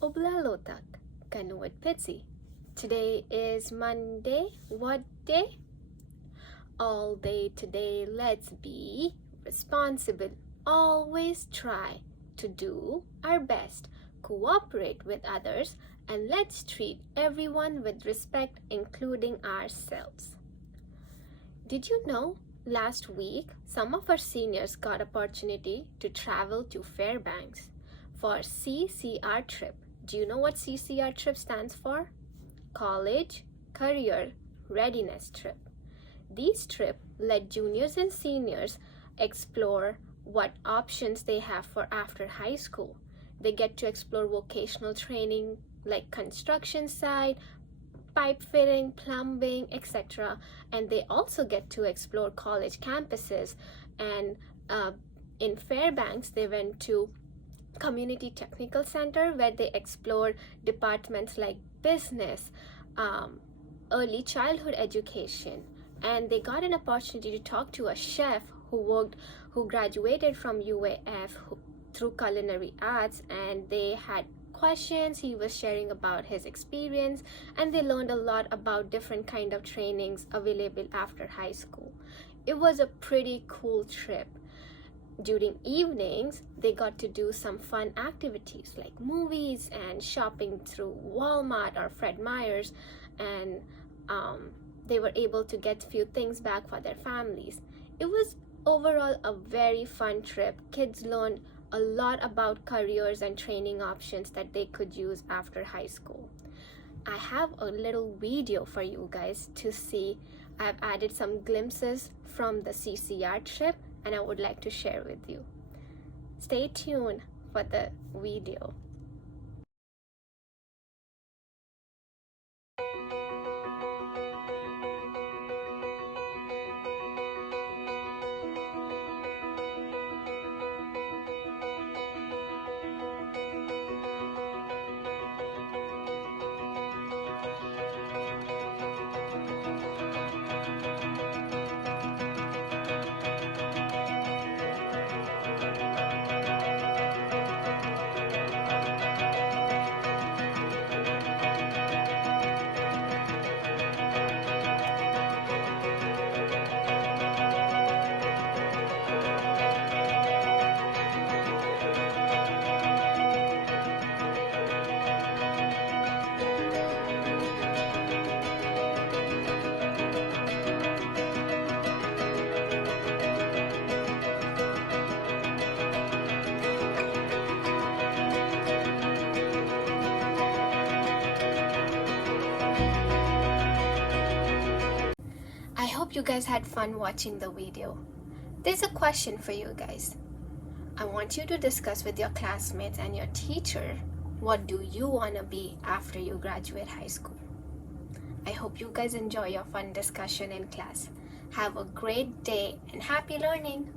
Oblalotak, Kanuat Pitsi. Today is Monday. What day? All day today, let's be responsible. Always try to do our best, cooperate with others, and let's treat everyone with respect, including ourselves. Did you know last week some of our seniors got opportunity to travel to Fairbanks for CCR trip? Do you know what CCR trip stands for? College Career Readiness Trip. These trips let juniors and seniors explore what options they have for after high school. They get to explore vocational training like construction site, pipe fitting, plumbing, etc. And they also get to explore college campuses. And in Fairbanks, they went to Community Technical Center where they explored departments like business, early childhood education, and they got an opportunity to talk to a chef who graduated from UAF through culinary arts, and they had questions. He was sharing about his experience, and they learned a lot about different kind of trainings available after high school. It was a pretty cool trip. During evenings, they got to do some fun activities like movies and shopping through Walmart or Fred Meyer's, and they were able to get few things back for their families. It was overall a very fun trip. Kids learned a lot about careers and training options that they could use after high school. I have a little video for you guys to see. I've added some glimpses from the CCR trip and I would like to share with you. Stay tuned for the video. I hope you guys had fun watching the video. There's a question for you guys. I want you to discuss with your classmates and your teacher, what do you want to be after you graduate high school? I hope you guys enjoy your fun discussion in class. Have a great day and happy learning!